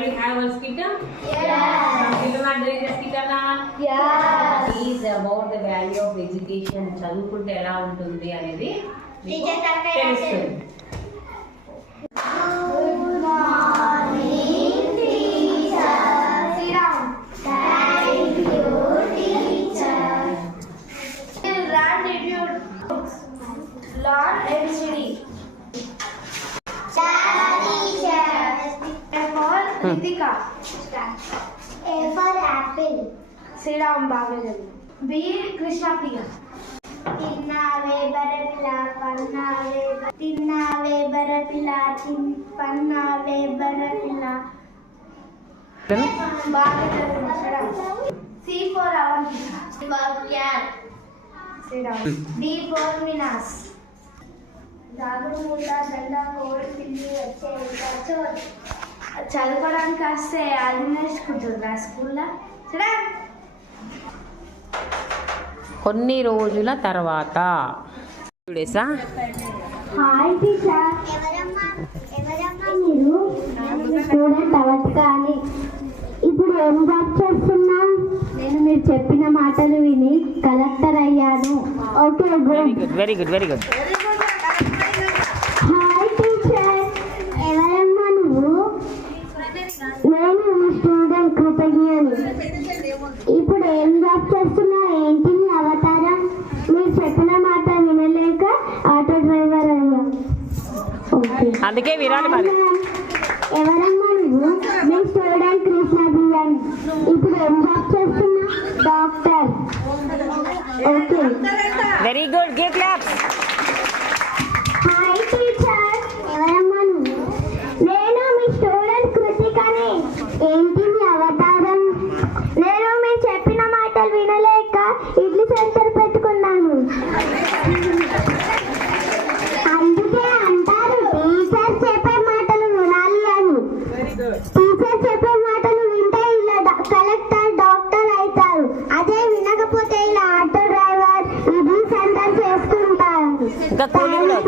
already have one skit? Yes. Some children are doing the skit or not? Yes. It is about the value of education. చదువుకుంటే ఎలా ఉంటుంది అనేది మీకు తెలుస్తుంది. Good morning, teacher. Sit down. Thank you, teacher. Children, did you learn ABCD? Teacher. A for Ritika. A for apple. Sit down, Bagajan. B. Krishna Priya. తిన్నావే బరపిల్ల పన్నావే తిన్నావే బరపిల్ల పన్నావే బరపిల్ల బాగా C for Avantika for cat sit down D for మినాస్ దాగుడు మూట దండ కోడి పిల్లి వచ్చే చదువుకోవడానికి వస్తే అది నేర్చుకుంటుందా స్కూల్లో సరే. కొన్ని రోజుల తర్వాత హాయ్ టీచర్. ఎవరమ్మా మీరు? స్టూడెంట్ అవ్వచ్చు కానీ ఇప్పుడు ఏం జాబ్ చేస్తున్నా? నేను మీరు చెప్పిన మాటలు విని కలెక్టర్ అయ్యాను. Okay good. Very good very good. Hi teacher. ఎవరమ్మా నువ్వు? నేను మీ స్టూడెంట్ కృతజ్ఞని. ఇప్పుడు ఏం జాబ్ చేస్తున్నా? ఏంటి నీ అవతారం? మీరు చెప్పిన మాట వినలేక ఆటో డ్రైవర్ అయ్యా. అందుకే వినాలి మరి. ఎవరమ్మా నువ్వు? మీ స్టూడెంట్ కృష్ణ బియ్యం. ఇప్పుడు ఏం జాబ్ చేస్తున్నా? Doctor. Okay very good. Give claps. Hi teacher. ఎవరమ్మా నువ్వు? నేను మీ స్టూడెంట్ కృతికని. ఏంటి మీ అవతారం? నేను మీరు చెప్పిన మాటలు వినలేక ఇడ్లీ సెంటర్ పెట్టుకున్నాను. అందుకే అంటారు టీచర్ చెప్పే మాటలు వినాలి అని. టీచర్ చెప్పే మాటలు వింటే ఇలా కలెక్టర్ డాక్టర్ అవుతారు. అదే వినకపోతే ఇలా ఆటో డ్రైవర్ ఇడ్లీ సెంటర్ చేసుకుంటారు. ఇంకా కూలి కూడా.